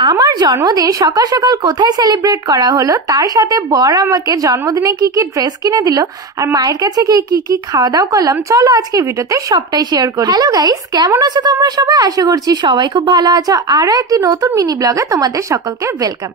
আমার জন্মদিন সকাল সকাল কোথায় সেলিব্রেট করা হলো, তার সাথে বর আমাকে জন্মদিনে কি কি ড্রেস কিনে দিল, আর মায়ের কাছে গিয়ে কি কি খাওয়া দাওয়া করলাম, চলো আজকের ভিডিওতে সবটাই শেয়ার করি। হ্যালো গাইস, কেমন আছো তোমরা সবাই? আশা করছি সবাই খুব ভালো আছো। আরো একটি নতুন মিনি ব্লগে তোমাদের সকলকে ওয়েলকাম।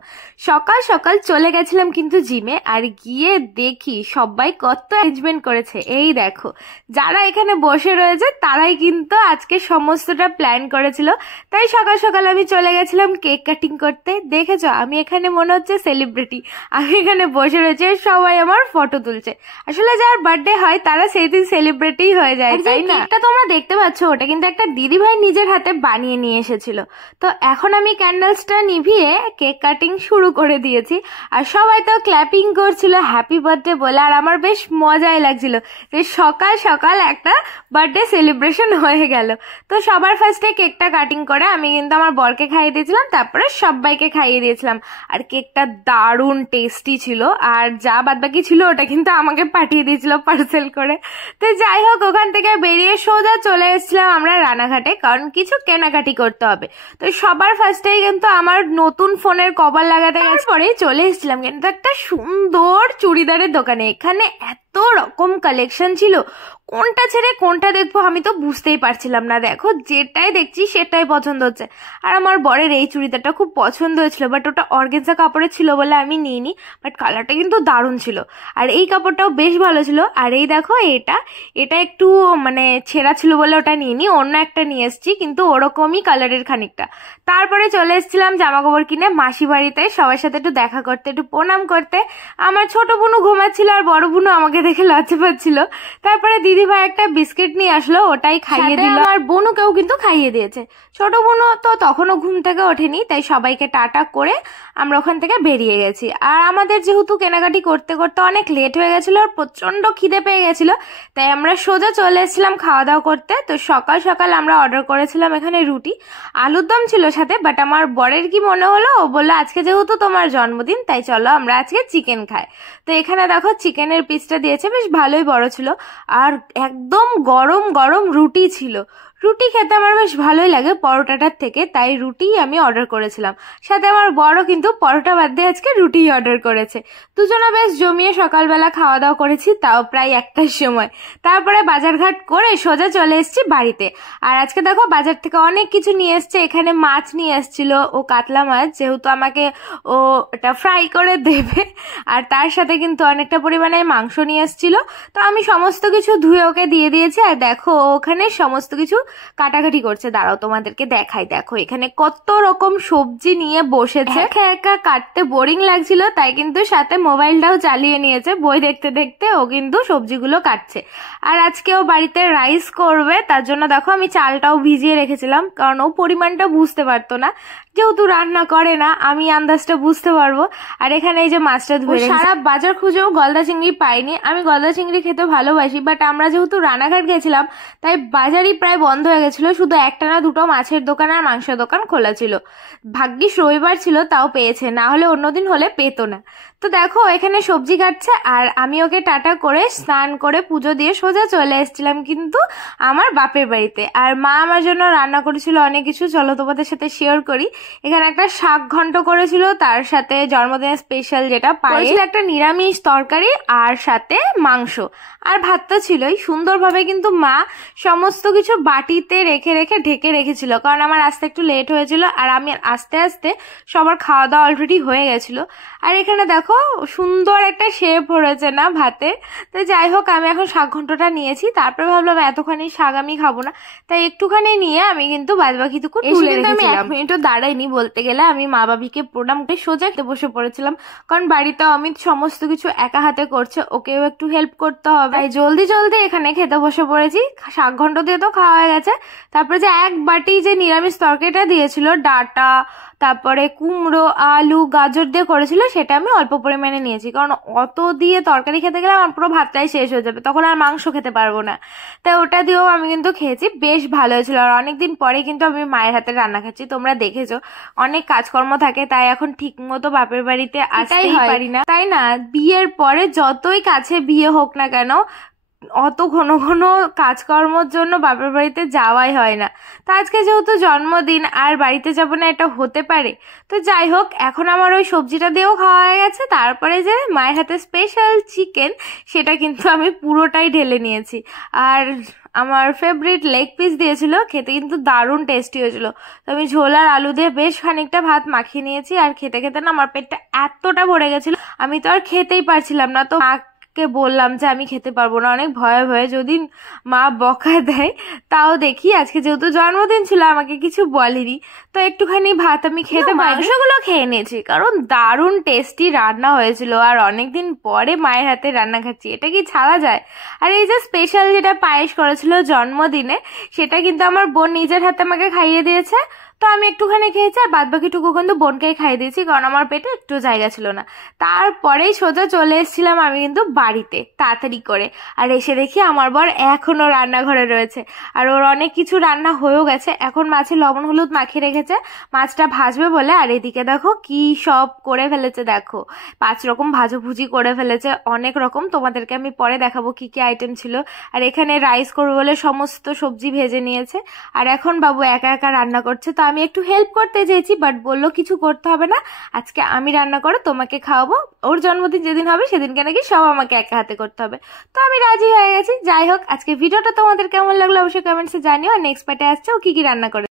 সকাল সকাল চলে গেছিলাম কিন্তু জিমে, আর গিয়ে দেখি সবাই কত অ্যারেঞ্জমেন্ট করেছে। এই দেখো, যারা এখানে বসে রয়েছে তারাই কিন্তু আজকে সমস্তটা প্ল্যান করেছিল। তাই সকাল সকাল আমি চলে গেছিলাম কেক কাটিং করতে। দেখেছো, আমি এখানে মনে হচ্ছে সেলিব্রিটি। আমি এখানে বসে রয়েছে, সবাই আমার ফটো তুলছে। আসলে যার বার্থডে হয় তারা সেই দিন সেলিব্রিটি হয়ে যায়, তাই না? কেকটা তোমরা দেখতে পাচ্ছ, ওটা কিন্তু একটা দিদি ভাই নিজের হাতে বানিয়ে নিয়ে এসেছিল। তো এখন আমি ক্যান্ডেলসটা নিভিয়ে কেক কাটিং শুরু করে দিয়েছি, আর সবাই তো ক্ল্যাপিং করছিল হ্যাপি বার্থডে বলে। আর আমার বেশ মজাই লাগছিল যে সকাল সকাল একটা বার্থডে সেলিব্রেশন হয়ে গেল। তো সবার ফার্স্টে কেকটা কাটিং করে আমি কিন্তু আমার বরকে খাইয়ে দিয়েছিলাম, তারপরে সবাইকে খাইয়ে দিয়েছিলাম। আর কেকটা দারুণ টেস্টি ছিল, আর যা বাদবাকি ছিল ওটা কিন্তু আমাকে পাঠিয়ে দিয়েছিল পার্সেল করে। তো যাই হোক, ওখান থেকে বেরিয়ে সোজা চলে এসেছিলাম আমরা রানাঘাটে, কারণ কিছু কেনাকাটি করতে হবে। তো সবার ফার্স্টেই কিন্তু আমার নতুন ফোনের কভার লাগাতে গেছে, পরেই চলে এসেছিলাম কিন্তু একটা সুন্দর চুড়িদারের দোকানে। এখানে এত রকম কালেকশন ছিল, কোনটা ছেড়ে কোনটা দেখবো আমি তো বুঝতেই পারছিলাম না। দেখো, যেটাই দেখছি সেটাই পছন্দ হচ্ছে। আর আমার বরের এই চুড়িদারটা খুব পছন্দ হয়েছিল, বাট ওটা অর্গেনজা কাপড়ের ছিল বলে আমি নিইনি, বাট কালারটা কিন্তু দারুণ ছিল। আর এই কাপড়টাও বেশ ভালো ছিল। আর এই দেখো, এটা এটা একটু মানে ছেঁড়া ছিল বলে ওটা নিইনি, অন্য একটা নিয়ে এসেছি, কিন্তু ওরকমই কালারের খানিকটা। তারপরে চলে এসেছিলাম জামা কাপড় কিনে মাসি বাড়িতে, সবার সাথে একটু দেখা করতে, একটু প্রণাম করতে। আমার ছোট বোনও ঘুমাচ্ছিল, আর বড় বোনও আমাকে দেখে লজ্জা পাচ্ছিল। তারপরে দিদি ভাই একটা বিস্কিট নিয়ে আসলো, ওটাই খাইয়ে দিল। আর বোনকেও কিন্তু খাইয়ে দিয়েছে। ছোট বোনও তো তখনও ঘুম থেকে ওঠেনি, তাই সবাইকে টাটা করে আমরা ওখান থেকে বেরিয়ে গেছি। আর আমাদের যেহেতু কেনাকাটি করতে করতে অনেক লেট হয়ে গেছিল, আর প্রচন্ড খিদে পেয়ে গেছিল, তাই আমরা সোজা চলে এসেছিলাম খাওয়া দাওয়া করতে। তো সকাল সকাল আমরা অর্ডার করেছিলাম এখানে রুটি, আলুর দম ছিল সাথে। বাট আমার বরের কি মনে হলো, ও বললো আজকে যেহেতু তোমার জন্মদিন, তাই চলো আমরা আজকে চিকেন খাই। তো এখানে দেখো, চিকেনের পিসটা দিয়েছে, বেশ ভালোই বড় ছিল। আর একদম গরম গরম রুটি ছিল। রুটি খেতে আমার বেশ ভালোই লাগে পরোটাটার থেকে, তাই রুটি আমি অর্ডার করেছিলাম। সাথে আমার বড় কিন্তু পরোটা বাদ দিয়ে আজকে রুটিই অর্ডার করেছে। দুজনে বেশ জমিয়ে সকালবেলা খাওয়া দাওয়া করেছি, তাও প্রায় 1টার সময়। তারপরে বাজারঘাট করে সোজা চলে এসেছি বাড়িতে। আর আজকে দেখো, বাজার থেকে অনেক কিছু নিয়ে এসছে। এখানে মাছ নিয়ে এসেছিল, ও কাতলা মাছ, যেহেতু আমাকে ও এটা ফ্রাই করে দেবে। আর তার সাথে কিন্তু অনেকটা পরিমাণে মাংস নিয়ে এসেছিল। তো আমি সমস্ত কিছু ধুয়ে ওকে দিয়ে দিয়েছি। আর দেখো, ওখানে সমস্ত কিছু কাটাকাটি করছে। দাঁড়াও তোমাদেরকে দেখাই। দেখো, এখানে কত রকম সবজি নিয়ে বসেছে। একা একা কাটতে বোরিং লাগছিল, তাই কিন্তু সাথে মোবাইলটাও চালিয়ে নিয়েছে। বই দেখতে দেখতে ও কিন্তু সবজিগুলো কাটছে। আর আজকেও বাড়িতে রাইস করবে, তার জন্য দেখো আমি চালটাও ভিজিয়ে রেখেছিলাম, কারণ ও পরিমাণটা বুঝতে পারতো না, যেহেতু রান্না করে না, আমি আন্দাজটা বুঝতে পারবো। আর এখানে এই যে মাছটা ধুয়ে, সারা বাজার খুঁজেও গলদা চিংড়ি পাইনি। আমি গলদা চিংড়ি খেতে ভালোবাসি, বাট আমরা যেহেতু রানাঘাট গেছিলাম, তাই বাজারই প্রায় বন্ধ হয়ে গেছিল। শুধু একটা না দুটো মাছের দোকান আর মাংসের দোকান খোলা ছিল। ভাগ্যিস রবিবার ছিল, তাও পেয়েছে, না হলে অন্যদিন হলে পেতো না। তো দেখো, এখানে সবজি কাটছে, আর আমি ওকে টাটা করে স্নান করে পুজো দিয়ে সোজা চলে এসেছিলাম কিন্তু আমার বাপের বাড়িতে। আর মা আমার জন্য রান্না করেছিল অনেক কিছু, চলো তোমাদের সাথে শেয়ার করি। এখানে একটা শাক ঘন্ট করেছিল, তার সাথে জন্মদিনের স্পেশাল যেটা পায়েস, একটা নিরামিষ তরকারি, আর সাথে মাংস, আর ভাত তো ছিলই। সুন্দরভাবে কিন্তু মা সমস্ত কিছু বাটিতে রেখে রেখে ঢেকে রেখেছিল, কারণ আমার আসতে একটু লেট হয়েছিল, আর আমি আস্তে আস্তে সবার খাওয়া দাওয়া অলরেডি হয়ে গেছিল। আর এখানে দেখো, সুন্দর একটা শেপ হয়েছে না ভাতে। তো যাই হোক, আমি এখন শাক ঘন্টটা নিয়েছি। তারপরে ভাবলাম এতখানি শাক আমি খাবো না, তাই একটুখানি নিয়ে আমি কিন্তু বাদবাকিটুকু তুলে রেখেছিলাম। আমি 1 মিনিটও দাঁড়াইনি বলতে গেলে, আমি মা বাবিকে প্রণাম করে সোজা বসে পড়েছিলাম, কারণ বাড়িতে অমিত সমস্ত কিছু একা হাতে করছে, ওকেও একটু হেল্প করতে হবে। তাই জলদি জলদি এখানে খেতে বসে পড়েছি। শাক ঘন্ট দিয়ে তো খাওয়া হয়ে গেছে। তারপরে যে 1 বাটি যে নিরামিষ তরকারিটা দিয়েছিল, ডাটা, তারপরে কুমড়ো, আলু, গাজর দিয়ে করেছিল, সেটা আমি অল্প পরিমাণে নিয়েছি, কারণ অত দিয়ে তরকারি খেতে গেলে আমার পুরো ভাতটাই শেষ হয়ে যাবে, তখন আর মাংস খেতে পারবো না। তাই ওটা দিয়েও আমি কিন্তু খেয়েছি, বেশ ভালো হয়েছিল। আর অনেকদিন পরে কিন্তু আমি মায়ের হাতে রান্না খাচ্ছি। তোমরা দেখেছো, অনেক কাজকর্ম থাকে, তাই এখন ঠিক মতো বাপের বাড়িতে আসতেই পারি না, তাই না? বিয়ের পরে যতই কাছে বিয়ে হোক না কেন, অত ঘন ঘন কাজকর্মর জন্য বাপের বাড়িতে যাওয়াই হয় না। তো আজকে যেহেতু জন্মদিন আর বাড়িতে যাব না এটা হতে পারে? তো যাই হোক, এখন আমার ওই সবজিটা দিয়েও খাওয়া হয়ে গেছে। তারপরে যে মায়ের হাতে স্পেশাল চিকেন, সেটা কিন্তু আমি পুরোটাই ঢেলে নিয়েছি। আর আমার ফেভারিট লেগ পিস দিয়েছিল, খেতে কিন্তু দারুণ টেস্টি হয়েছিল। তো আমি ঝোল আর আলু দিয়ে বেশ খানিকটা ভাত মাখিয়ে নিয়েছি, আর খেতে খেতে না আমার পেটটা এতটা ভরে গেছিল আমি তো আর খেতেই পারছিলাম না। তো কে বললাম যে আমি খেতে পারবো না, অনেক ভয়ে ভয়ে, যদি মা বকা দেয় তাও দেখি। আজকে যেহেতু জন্মদিন ছিল আমাকে কিছু বলেনি, তো একটুখানি ভাত আমি খেতে পারি, মাংসগুলো খেয়ে নিয়েছি কারণ দারুণ টেস্টি রান্না হয়েছিল। আর অনেকদিন পরে মায়ের হাতে রান্না খাচ্ছি, এটা কি ছাড়া যায়? আর এই যে স্পেশাল যেটা পায়েস করেছিল জন্মদিনে, সেটা কিন্তু আমার বোন নিজের হাতে আমাকে খাইয়ে দিয়েছে। তো আমি একটুখানি খেয়েছি, আর বাদ বাকিটুকু কিন্তু বোনকেই খাইয়ে দিয়েছি, কারণ আমার পেটে একটু জায়গা ছিল না। তারপরেই সোজা চলে এসেছিলাম আমি কিন্তু বাড়িতে তাড়াতাড়ি করে। আর এসে দেখি আমার বর এখনো রান্নাঘরে রয়েছে, আর ওর অনেক কিছু রান্না হয়েও গেছে। এখন মাছে লবণ হলুদ মাখিয়ে রেখেছে, মাছটা ভাজবে বলে। আর এদিকে দেখো কি সব করে ফেলেছে, দেখো 5 রকম ভাজাভুজি করে ফেলেছে, অনেক রকম। তোমাদেরকে আমি পরে দেখাবো কি কি আইটেম ছিল। আর এখানে রাইস করবে বলে সমস্ত সবজি ভেজে নিয়েছে। আর এখন বাবু একা একা রান্না করছে, তো আমি একটু হেল্প করতে চেয়েছি, বাট বললো কিছু করতে হবে না, আজকে আমি রান্না করো, তোমাকে খাওয়াবো। ওর জন্মদিন যেদিন হবে সেদিনকে নাকি সব আমাকে একা হাতে করতে হবে। তো আমি রাজি হয়ে গেছি। যাই হোক, আজকে ভিডিওটা তোমাদের কেমন লাগলো অবশ্যই কমেন্টসে জানিও। আর নেক্সট পার্টে আসছে ও কি কি রান্না করে।